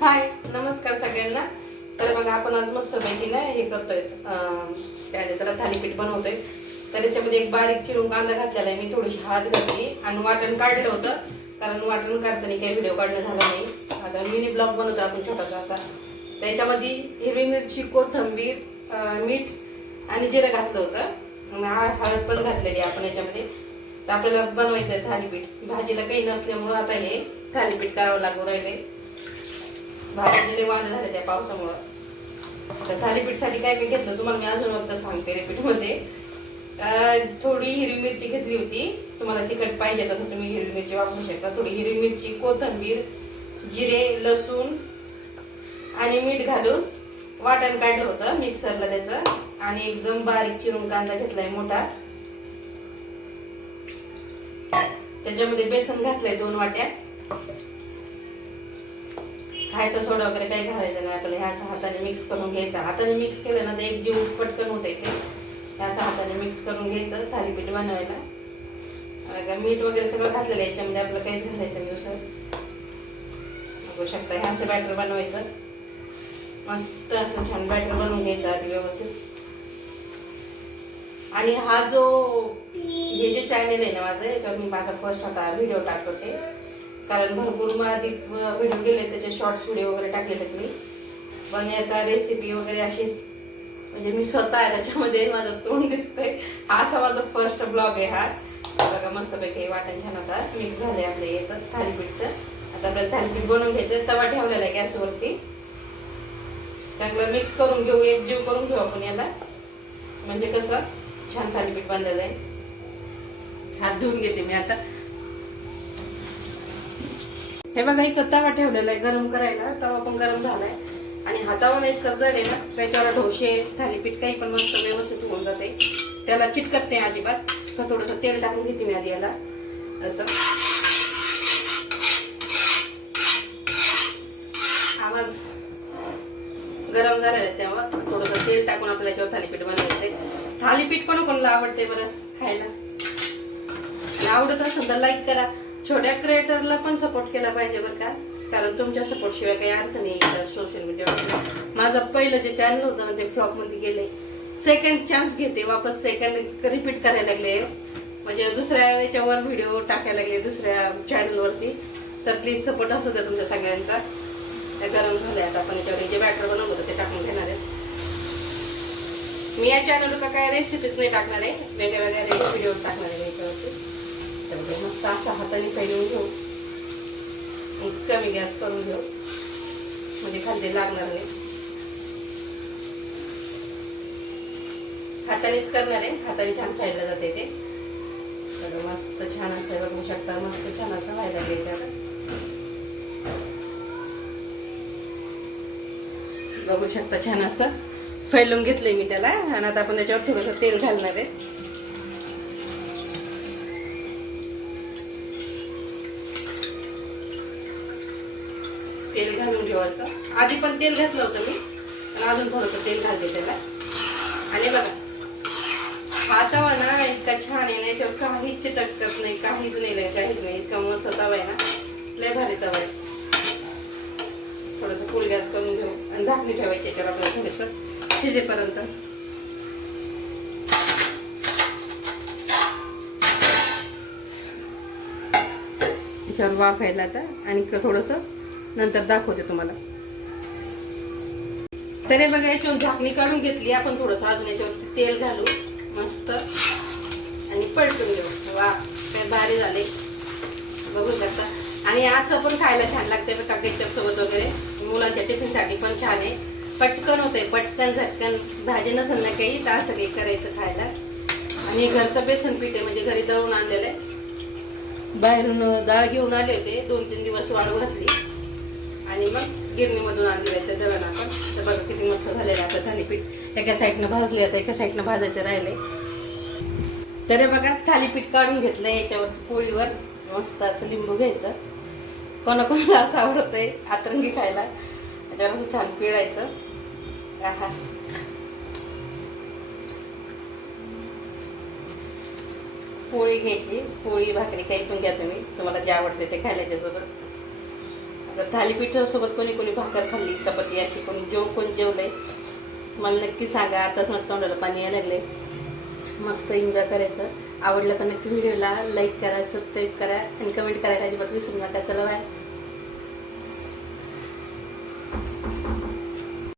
हाय, नमस्कार सगळ्यांना. तर बघा, आपण आज मस्त पैकी ना हे करतोय, काय त्याला थालीपीठ बनवतोय. तर याच्यामध्ये एक बारीक चिरून कांदा घातलेला आहे मी, थोडीशी हळद घातली आणि वाटण काढलं होतं. कारण वाटण काढताना काही व्हिडिओ काढणं झाला नाही. आता मिनी ब्लॉग बनवतो आपण छोटासा असा. त्याच्यामध्ये हिरवी मिरची, कोथिंबीर, मीठ आणि जिरं घातलं होतं. हळद पण घातलेली आपण याच्यामध्ये. तर आपल्याला बनवायचं आहे थालीपीठ. भाजीला काही नसल्यामुळं आता हे थालीपीठ करावं लागू राहिले. भाजीले वांदे झाले त्या पावसामुळं. तर थालीपीठसाठी काय काय घेतलं तुम्हाला मी अजून एकदा सांगते रिपीटमध्ये. थोडी हिरवी मिरची घेतली होती. तुम्हाला तिखट पाहिजे तसं तुम्ही हिरवी मिरची वापरू शकता. थोडी हिरवी मिरची, कोथिंबीर, जिरे, लसूण आणि मीठ घालून वाटण काढलं होतं मिक्सरला त्याचं. आणि एकदम बारीक चिरून कांदा घेतलाय मोठा. त्याच्यामध्ये बेसन घातलंय 2 वाट्या. खायचा सोडा वगैरे काही घालायचं नाही आपल्याला. ह्या असं हाताने मिक्स करून घ्यायचं. हाताने मिक्स केलं ना तर एक जीव पटकन होते ते. असं हाताने मिक्स करून घ्यायचं थालीपीठ बनवायला. मीठ वगैरे सगळं घातलेलं आहे याच्यामध्ये, आपलं काहीच घालायचं नाही दुसरं. बघू शकता हे असं बॅटर बनवायचं. मस्त असं छान बॅटर बनवून घ्यायचं आधी व्यवस्थित. आणि हा जो हे जे चॅनल आहे ना माझं, याच्यावर मी माझा फर्स्ट आता व्हिडिओ टाकते. कारण भरपूर आधी व्हिडिओ गेले, त्याचे शॉर्ट्स व्हिडिओ वगैरे टाकले आहेत मी. पण याचा रेसिपी वगैरे अशीच म्हणजे मी स्वतः आहे त्याच्यामध्ये, माझं तोंड दिसतंय. हा असा माझा फर्स्ट ब्लॉग आहे हा. बघा मस्तपैकी वाटण छान आता मिक्स झाले आपले याचं थालीपीठचं. आता आपल्याला थालीपीठ बनवून घ्यायचं. तवा ठेवलेला आहे गॅसवरती. चांगलं मिक्स करून घेऊ, एक जीव करून घेऊ आपण याला. म्हणजे कसं छान थालीपीठ बनलेलं आहे. हात धुवून घेते मी आता. हे बघा इथं तवा ठेवलेला आहे गरम करायला. तवा पण गरम झालाय आणि हातावर इतकं जड आहे ना, त्याच्यावर ढोसे, थालीपीठ काही पण मस्त व्यवस्थित होऊन जाते. त्याला चिटकत नाही अजिबात. थोडंसं तेल टाकून घेते मी आधी याला असं. आवाज गरम झालेला आहे तेव्हा थोडंसं तेल टाकून आपल्याला याच्यावर थालीपीठ बनवायचंय. थालीपीठ कोणाला आवडते बरं खायला? आवडत असेल तर लाईक करा. छोट्या क्रिएटरला पण सपोर्ट केला पाहिजे बरं का. कारण तुमच्या सपोर्ट शिवाय काही अर्थ नाही सोशल मीडियावर. माझं पहिलं जे चॅनल होतं ना ते फ्लॉप मध्ये गेले. सेकंड चान्स घेते वापस, सेकंड रिपीट करायला लागले. म्हणजे दुसऱ्या याच्यावर व्हिडिओ टाकायला लागले दुसऱ्या चॅनलवरती. तर प्लीज सपोर्ट असू द्या तुमच्या सगळ्यांचा. त्या गरम झाले आता आपण याच्यावर जे बॅटर बनवलं होतं ते टाकून घेणार आहे. मी या चॅनलवर काय रेसिपीज नाही टाकणार आहे, वेगळ्या वेगळ्या व्हिडिओ टाकणार आहे याच्यावरती. मस्त असा हाताने फैलवून घेऊ, कमी गॅस करून घेऊ म्हणजे खाली लागणार नाही. हातानेच करणार आहे, हाताने छान खायला जाते ते. सगळं मस्त छान असं बघू शकता. मस्त छान असं व्हायला घ्यायचं आता. बघू शकता छान असं फैलवून घेतलंय मी त्याला. आणि आता आपण त्याच्यावर थोडंसं तेल घालणार आहे. तेल घालून घेऊ असं. आधी पण तेल घातलं होतं मी, पण अजून थोडंसं तेल घालते त्याला. आणि बघा हा तवा ना इतका छान आहे ना, याच्यावर काहीच चिटकत नाही, काहीच नाही. इतका मस्त तवा आहे ना, लय भारी तवा आहे. थोडंसं फुल गॅस करून घेऊ आणि झाकणी ठेवायची याच्यावर आपल्याला थोडंसं शिजेपर्यंत. याच्यावर वाफायला आता आणि थोडंसं नंतर दाखवते तुम्हाला. तर हे बघा याच्यावर झाकणी काढून घेतली आपण. थोडंसं अजून याच्यावरती तेल घालू मस्त आणि पलटून घेऊ. वा काय भारी झाले बघू शकता. आणि असं पण खायला छान लागते बघा केचप सोबत वगैरे. मुलांच्या टिफिनसाठी पण छान आहे. पटकन होते, पटकन झटकन. भाजी नसेल ना काही तर असं काही करायचं खायला. आणि घरचं बेसन पीठ आहे, म्हणजे घरी दळून आणलेलं आहे. बाहेरून डाळ घेऊन आले होते, 2-3 दिवस वाळू घातली आणि मग गिरणीमधून आणले ते दळण आपण. तर बघा किती मस्त झालेलं आता थालीपीठ. एका साईडनं भाजले, आता एका साईडनं भाजायचं राहिले. तर हे बघा थालीपीठ काढून घेतलं. याच्यावर पोळीवर मस्त असं लिंबू घ्यायचं. कोणाकोणाला असं आवडतंय आतरंगी खायला, त्याच्यावर असं छान पिळायचं. आहा पोळी घ्यायची, पोळी भाकरी काही पण घ्या तुम्ही, तुम्हाला जे आवडते ते खायला त्याच्यासोबत. तर थालीपीठासोबत कोणी कोणी भाकर खाल्ली, चपाती, अशी कोण जेवलंय मला नक्की सांगा. आताच मला तोंडाला पाणी यायला लागलंय. मस्त एन्जॉय करायचं. आवडलं तर नक्की व्हिडिओला लाईक करा, सबस्क्राईब करा आणि कमेंट करायला अजिबात विसरू नका. चला बाय.